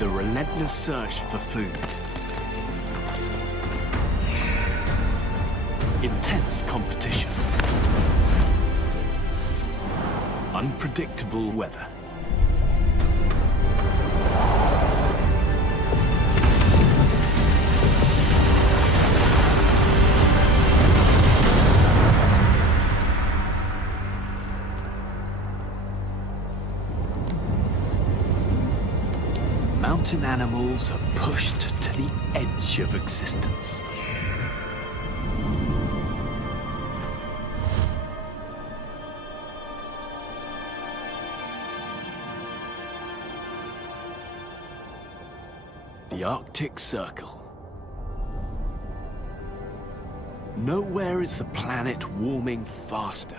The relentless search for food. Intense competition. Unpredictable weather. Mountain animals are pushed to the edge of existence. The Arctic Circle. Nowhere is the planet warming faster.